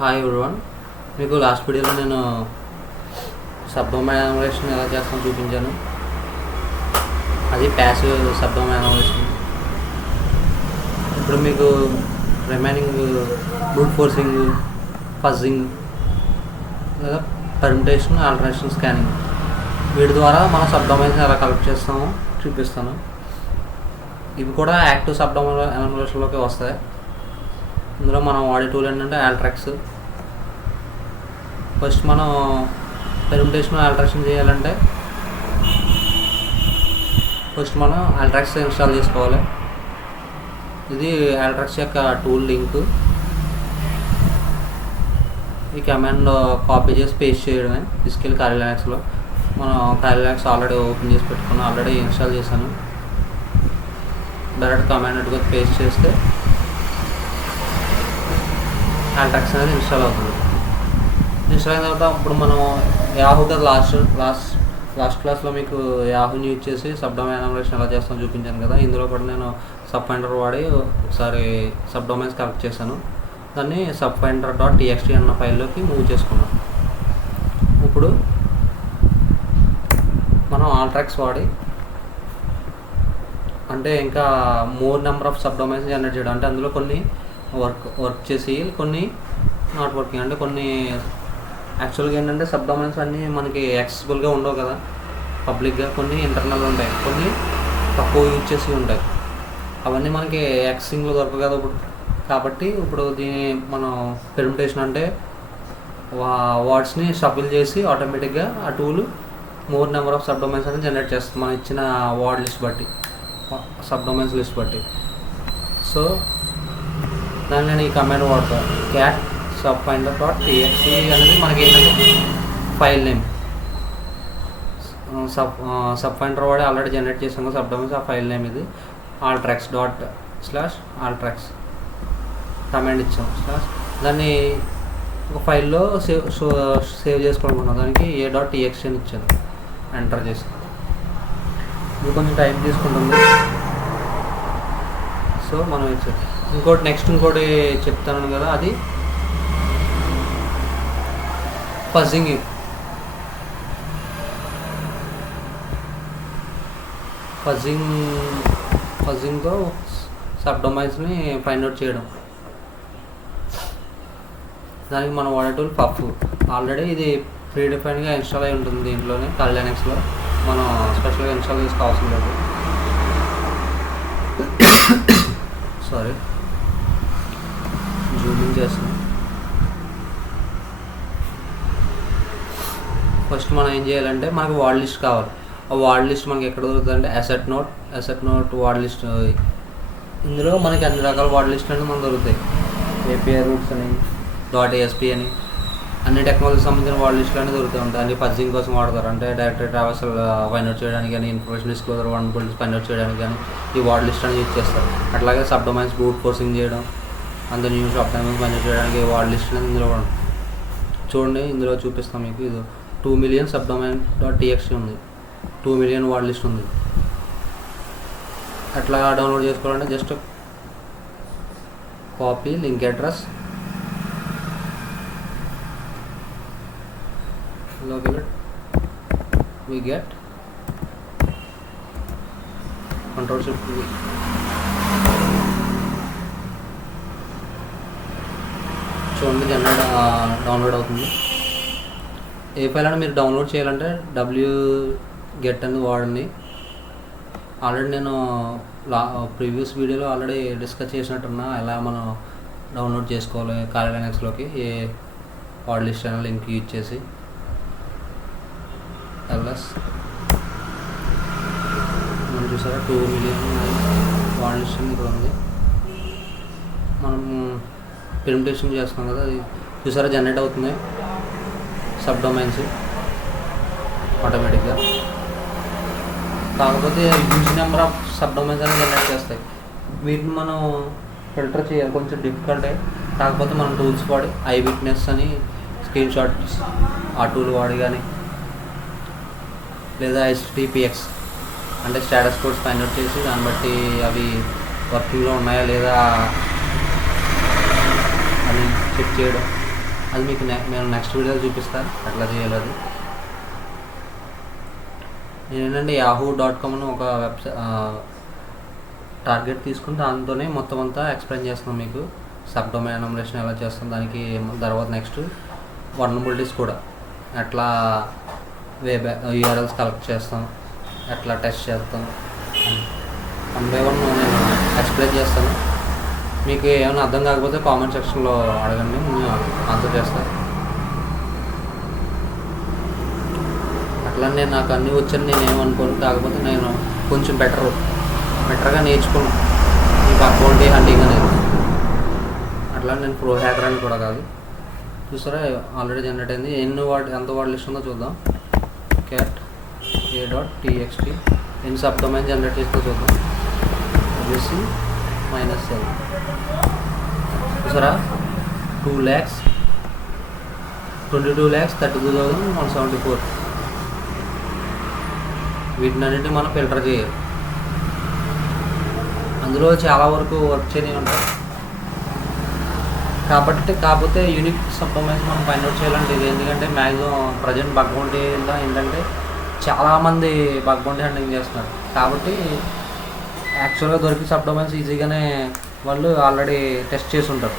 Hi everyone. మీకు last వీడియోలో నేను సబ్ డొమైన్ యానిమేషన్ ఎలా చేస్తానో చూపించాను. అది ప్యాసివ్ సబ్ డొమైన్ యానిమేషన్. ఇప్పుడు మీకు రిమైనింగ్ బ్రూట్ ఫోర్సింగ్, ఫజ్జింగ్ లేదా పర్మిటేషన్, ఆల్టర్నేషన్, స్కానింగ్ వీటి ద్వారా మనం సబ్ డొమైన్స్ ఎలా కలెక్ట్ చేస్తామో చూపిస్తాను. ఇవి కూడా యాక్టివ్ సబ్ డొమైన్ యానిమేషన్లోకి వస్తాయి. ఇందులో మనం వాడే టూల్ ఏంటంటే ఆల్ట్రాక్స్. ఫస్ట్ మనం పెర్మిటేషన్ ఆల్టరేషన్ చేయాలంటే ఫస్ట్ మనం ఆల్ట్రాక్స్ ఇన్స్టాల్ చేసుకోవాలి. ఇది ఆల్ట్రాక్స్ యొక్క టూల్ లింక్. ఈ కమాండ్ కాపీ చేసి పేస్ట్ చేయడమే. తీసుకెళ్ళి కార్యలాక్స్లో మనం కార్యలాక్స్ ఆల్రెడీ ఓపెన్ చేసి పెట్టుకున్నాం, ఆల్రెడీ ఇన్స్టాల్ చేశాను. డైరెక్ట్ కమాండ్ అటుగా పేస్ట్ చేస్తే ఆల్ట్రాక్స్ అనేది ఇన్స్టాల్ అవుతుంది. ఇన్స్టాల్ అయిన తర్వాత ఇప్పుడు మనం యాహూ కదా లాస్ట్ క్లాస్లో మీకు యాహూని యూజ్ చేసి సబ్ డొమైన్ యానిమేషన్ ఎలా చేస్తామో చూపించాను కదా. ఇందులో కూడా నేను సబ్ ఫైండర్ వాడి ఒకసారి సబ్ డొమైన్స్ కలెక్ట్ చేశాను. దాన్ని సబ్ ఫైండర్ .txt అన్న ఫైల్లోకి మూవ్ చేసుకున్నాను. ఇప్పుడు మనం ఆల్ట్రాక్స్ వాడి అంటే ఇంకా more number of sub domains generate చేయడం, అంటే అందులో కొన్ని వర్క్ చేసి కొన్ని నాట్ వర్కింగ్, అంటే కొన్ని యాక్చువల్గా ఏంటంటే సబ్ డొమైన్స్ అన్నీ మనకి యాక్సెసిబుల్గా ఉండవు కదా పబ్లిక్గా. కొన్ని ఇంటర్నల్ ఉంటాయి, కొన్ని తక్కువ యూజ్ చేసి ఉంటాయి. అవన్నీ మనకి యాక్సెసింగ్లో దొరకవు కదా ఇప్పుడు. కాబట్టి ఇప్పుడు దీన్ని మనం పెర్మిటేషన్ అంటే వర్డ్స్ని షఫుల్ చేసి ఆటోమేటిక్గా ఆ tool more number of sub domains అనేది జనరేట్ చేస్తుంది మనం ఇచ్చిన వర్డ్ లిస్ట్ బట్టి, సబ్ డొమైన్స్ లిస్ట్ బట్టి. సో దాన్ని నేను ఈ కమాండ్ వాడతాను. క్యాట్ సబ్ ఫైండర్ .txt అనేది మనకి ఏంటంటే ఫైల్ నేమ్. సబ్ ఫైండర్ వాడి ఆల్రెడీ జనరేట్ చేసాము సబ్ డొమైన్స్. ఆ ఫైల్ నేమ్ ఇది .altrax కమాండ్ ఇచ్చాం. దాన్ని ఒక ఫైల్లో సేవ్ చేసుకోవాలనుకున్నాం. దానికి a.txt అని ఇచ్చాను. ఎంటర్ చేసి ఇది కొంచెం టైం తీసుకుంటుంది. సో మనం ఇంకోటి చెప్తాను కదా, అది ఫజింగ్తో సబ్ డొమైన్స్ని ఫైండ్ అవుట్ చేయడం. దానికి మనం వాడే టూల్ పఫ్. ఆల్రెడీ ఇది ప్రీ డిఫైన్గా ఇన్స్టాల్ అయి ఉంటుంది దీంట్లోనే కార్యలాక్స్లో. మనం స్పెషల్గా ఇన్స్టాల్ చేసుకోవాల్సిన లేదు. సారీ, జూమింగ్ చేస్తున్నాం. ఫస్ట్ మనం ఏం చేయాలంటే మనకు వార్డ్ లిస్ట్ కావాలి. ఆ వార్డ్ లిస్ట్ మనకి ఎక్కడ దొరుకుతుంది అంటే అసెట్ నోట్ వార్డ్ లిస్ట్. ఇందులో మనకి అన్ని రకాల వార్డ్ లిస్ట్ అనేది మనకు దొరుకుతాయి. API రూట్స్ అని, .asp అని, అన్ని టెక్నాలజీకి సంబంధించిన వార్డ్ లిస్టులు అనేవి దొరుకుతూ ఉంటాయి. అన్ని ఫజ్జింగ్ కోసం వాడతారు, అంటే డైరెక్టరీ ట్రావెల్సల్ ఫైండ్ అవుట్ చేయడానికి కానీ, information disclosure vulnerabilities find out చేయడానికి కానీ ఈ వార్డ్ లిస్ట్ అనేది యూజ్ చేస్తారు. అట్లాగే సబ్ డొమైన్స్ బ్రూట్ ఫోర్సింగ్ చేయడం, అంత new sub domains find out చేయడానికి వార్డ్ లిస్ట్ అనేది ఇందులో చూడండి. ఇందులో చూపిస్తాం మీకు. ఇది 2 million సబ్ డొమైన్ .txt ఉంది, 2 million వార్డ్ లిస్ట్ ఉంది. అట్లా డౌన్లోడ్ చేసుకోవాలంటే just copy link address, locate, we get Ctrl+Shift+V. చూడండి డౌన్లోడ్ అవుతుంది. ఏ ఫైల్ అయినా మీరు డౌన్లోడ్ చేయాలంటే wget అని వాడండి. ఆల్రెడీ నేను ప్రీవియస్ వీడియోలో ఆల్రెడీ డిస్కస్ చేసినట్టున్నా ఎలా మనం డౌన్లోడ్ చేసుకోవాలి కార్యలాక్స్లోకి ఏ వార్డ్ లిస్ట్ అయినా లింక్ యూజ్ చేసి. ls మనం చూసారా 2 million వార్డ్ లిస్ట్ అని ఇక్కడ ఉంది. మనం పెర్మిటేషన్ చేస్తున్నాం కదా, అది చూసారా జనరేట్ అవుతుంది సబ్ డొమైన్స్ ఆటోమేటిక్గా. కాకపోతే huge number of sub domains అనేది జనరేట్ చేస్తాయి. వీటిని మనం ఫిల్టర్ చేయాలి, కొంచెం డిఫికల్టే. కాకపోతే మనం టూల్స్ వాడి ఐవిట్నెస్ అని స్క్రీన్ షాట్స్ ఆ టూల్ వాడి కానీ, లేదా HTTPX అంటే స్టేటస్ కోడ్స్ ఫైండ్ అవుట్ చేసి దాన్ని బట్టి అవి వర్కింగ్లో ఉన్నాయా లేదా అని చెక్ చేయడం. అది మీకు నేను నెక్స్ట్ వీడియోలో చూపిస్తాను ఎట్లా చేయాలి అది. నేనేంటంటే yahoo.com అని ఒక వెబ్సైట్ టార్గెట్ తీసుకుని దాంతోనే మొత్తం అంతా ఎక్స్ప్లెయిన్ చేస్తున్నాం మీకు. సబ్ డొమైన్ ఎనుమరేషన్ ఎలా చేస్తాం, దానికి తర్వాత నెక్స్ట్ వల్నరబిలిటీస్ కూడా ఎట్లా వెబ్ యూఆర్ఎల్స్ కలెక్ట్ చేస్తాం, ఎట్లా టెస్ట్ చేస్తాం, 1 by 1 నేను ఎక్స్ప్లెయిన్ చేస్తాను. మీకు ఏమైనా అర్థం కాకపోతే కామెంట్ సెక్షన్లో అడగండి, నేను ఆన్సర్ చేస్తాను. అట్లా నాకు అన్నీ వచ్చని నేను ఏమనుకోను, కాకపోతే నేను కొంచెం బెటర్గా నేర్చుకున్నాను ఈ బగ్ హంటింగ్ అనేది. అట్లా నేను ప్రో హ్యాకర్ అని కూడా కాదు. చూసారా ఆల్రెడీ జనరేట్ అయింది. ఎంత వార్డ్ లిస్ట్ ఉందో చూద్దాం. cat a.txt ఎన్ని సబ్ డొమైన్ జనరేట్ చేస్తే చూద్దాం. WC -L చూసారా 2,22,32,174. వీటినన్నింటినీ మనం ఫిల్టర్ చేయాలి. అందులో చాలా వరకు వర్క్ చేయని ఉంటాయి కాకపోతే యూనిక్ సబ్ డొమైన్స్ మనం ఫైండ్ అవుట్ చేయాలంటే ఇది. ఎందుకంటే మ్యాక్సిమం ప్రజెంట్ బగ్ బౌంటీలో ఏంటంటే చాలామంది బగ్ బౌంటీ హ్యాండ్లింగ్ చేస్తున్నారు. కాబట్టి యాక్చువల్గా దొరికి సబ్ డొమైన్స్ ఈజీగానే వాళ్ళు ఆల్రెడీ టెస్ట్ చేసి ఉంటారు.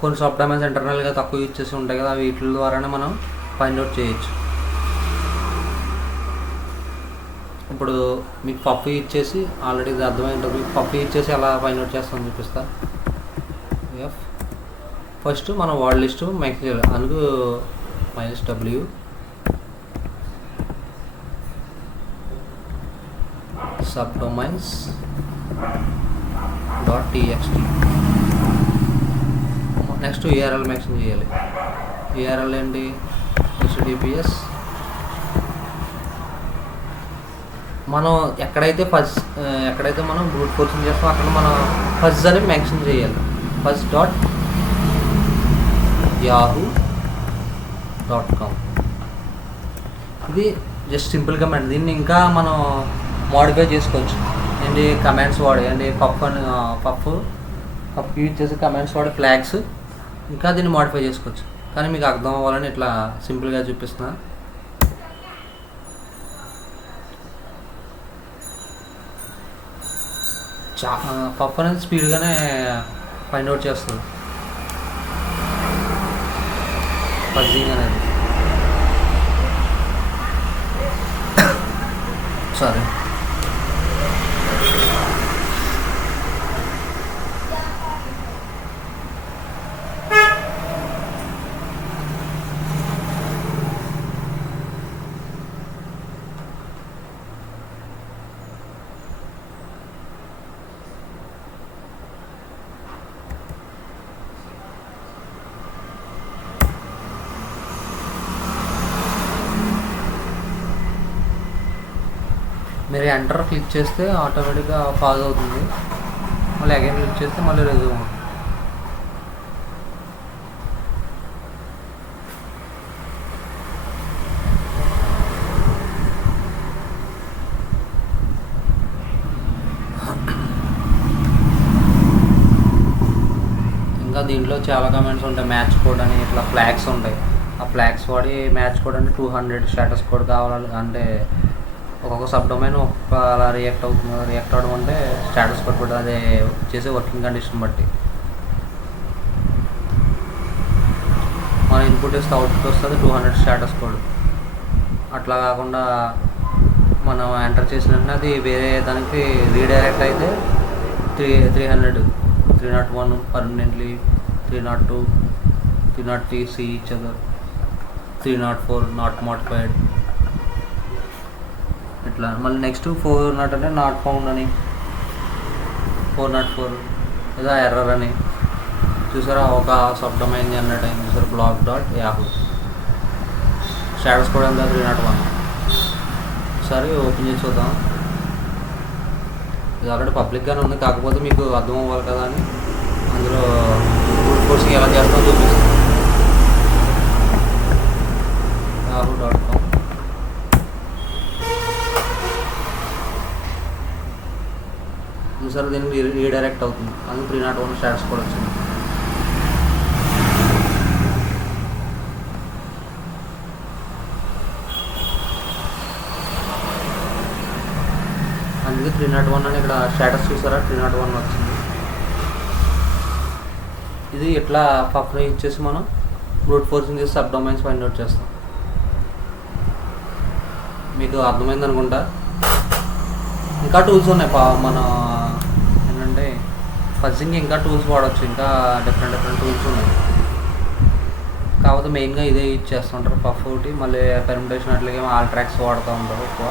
కొన్ని సబ్ డొమైన్స్ ఇంటర్నల్గా తక్కువ యూజ్ చేసి ఉంటాయి కదా, వీటి ద్వారానే మనం ఫైండ్ అవుట్ చేయొచ్చు. ఇప్పుడు మీకు పఫ్ ఇచ్చేసి ఆల్రెడీ ఇది అర్థమై ఉంటుంది. మీకు పఫ్ ఇచ్చేసి ఎలా ఫైండ్ అవుట్ చేస్తామని చూపిస్తా. ఫస్ట్ మనం వార్డ్ లిస్ట్ మేక్ చేయాలి. అందుకు -w subdomains.txt. Next URL mention చేయాలి. URL ఏంటి? https. మనం ఎక్కడైతే మనం బ్రూట్ ఫోర్సింగ్ చేస్తామో అక్కడ మనం ఫస్ట్ అని మెన్షన్ చేయాలి. first.yahoo.com. ఇది జస్ట్ సింపుల్ కమాండ్. దీన్ని ఇంకా మనం మోడిఫై చేసుకోవచ్చు. ఏంటి కమాండ్స్ వాడి పఫ్ యూజ్ చేసి కమాండ్స్ వాడి ఫ్లాగ్స్ ఇంకా దీన్ని మోడిఫై చేసుకోవచ్చు. కానీ మీకు అర్థం అవ్వాలని ఇట్లా సింపుల్గా చూపిస్తున్నా. పఫ్ అనేది స్పీడ్గానే ఫైండ్ అవుట్ చేస్తుంది. ఫజ్జింగ్ అనేది సారీ మీరు ఎంటర్ క్లిక్ చేస్తే ఆటోమేటిక్గా పాజ్ అవుతుంది. మళ్ళీ అగైన్ క్లిక్ చేస్తే మళ్ళీ రెజ్యూమ్ అవుతుంది. ఇంకా దీంట్లో చాలా కమెంట్స్ ఉంటాయి. మ్యాచ్ కోడ్ అని ఇట్లా ఫ్లాగ్స్ ఉంటాయి. ఆ ఫ్లాగ్స్ వాడి మ్యాచ్ కోడ్ అంటే 200 స్టేటస్ కోడ్ కావాలి. అంటే ఒక్కొక్క సబ్ డొమైన్ ఒక్కొక్క అలా రియాక్ట్ అవుతుంది. రియాక్ట్ అవ్వడం అంటే స్టేటస్ కోడ్ బట్టి అదే చేసే వర్కింగ్ కండిషన్ బట్టి మన ఇన్పుట్ ఇస్తే అవుట్పుట్ వస్తుంది 200 స్టేటస్ కోడ్. అట్లా కాకుండా మనం ఎంటర్ చేసినట్టు అది వేరే దానికి రీడైరెక్ట్ అయితే 300 301 permanently 302 303 see each other 304 not modified. ఇట్లా మళ్ళీ నెక్స్ట్ 400 అంటే నాట్ ఫౌండ్ అని, 404 ఏదో ఎర్రర్ అని. చూసారా ఒక సబ్ డొమైన్ జనరేట్ అయింది. చూసారా blog.yahoo స్టేటస్ కోడ్ ఎంత 301. సరే ఓపెన్ చేసి చూద్దాం. ఇది ఆల్రెడీ పబ్లిక్గానే ఉంది, కాకపోతే మీకు అర్థం అవ్వాలి కదా అని అందులో బ్రూట్ ఫోర్సింగ్ ఎలా చేస్తామో చూపిస్తాం. yahoo.com చూసారా దీనికి రీడైరెక్ట్ అవుతుంది. అందుకు 301 స్టేటస్ కోడ్ వచ్చింది. 301 అని ఇక్కడ స్టేటస్ చూసారా, 301 వచ్చింది. ఇది ఇట్లా పఫ్ని ఇచ్చేసి మనం బ్రూట్ ఫోర్సింగ్ చేసి సబ్ డొమైన్స్ ఫైండ్ అవుట్ చేస్తాం. మీకు అర్థమైంది అనుకుంటా. ఇంకా టూల్స్ ఉన్నాయి మన ఏంటంటే ఫజ్జింగ్ ఇంకా టూల్స్ వాడచ్చు, ఇంకా డిఫరెంట్ టూల్స్ ఉన్నాయి. కాకపోతే మెయిన్గా ఇదే యూజ్ చేస్తుంటారు, పఫ్ ఒకటి, మళ్ళీ పెర్మిటేషన్ అట్లాగే ఆల్ ట్రాక్స్ వాడుతూ ఉంటారు ఎక్కువ.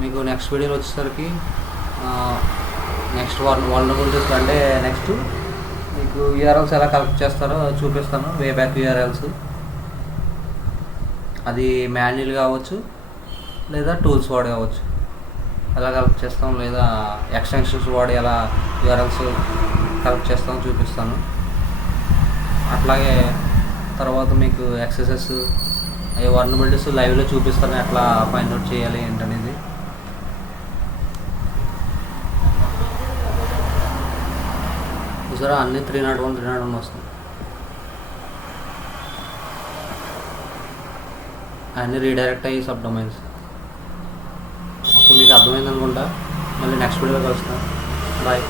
మీకు నెక్స్ట్ వీడియోలో వచ్చేసరికి నెక్స్ట్ వల్నరబిలిటీస్ అంటే నెక్స్ట్ మీకు యూఆర్ఎల్స్ ఎలా కలెక్ట్ చేస్తారో చూపిస్తాను. వే బ్యాక్ యూఆర్ఎల్స్, అది మాన్యువల్ కావచ్చు లేదా టూల్స్ వాడి కావచ్చు, ఎలా కలెక్ట్ చేస్తాం, లేదా ఎక్స్టెన్షన్స్ వాడి ఎలా యూఆర్ఎల్స్ కలెక్ట్ చేస్తామో చూపిస్తాను. అట్లాగే తర్వాత మీకు ఎక్సెసెస్ అవి వల్నరబిలిటీస్ లైవ్లో చూపిస్తాను, ఎట్లా ఫైండ్ అవుట్ చేయాలి ఏంటనేది. చూసారా, అన్నీ 301 వస్తుంది. అన్నీ రీడైరెక్ట్ అయ్యి సబ్ డొమైన్స్. ఓకే, మీకు అర్థమైంది అనుకుంటా. మళ్ళీ నెక్స్ట్ వీడియోలో కలుస్తాను. బాయ్.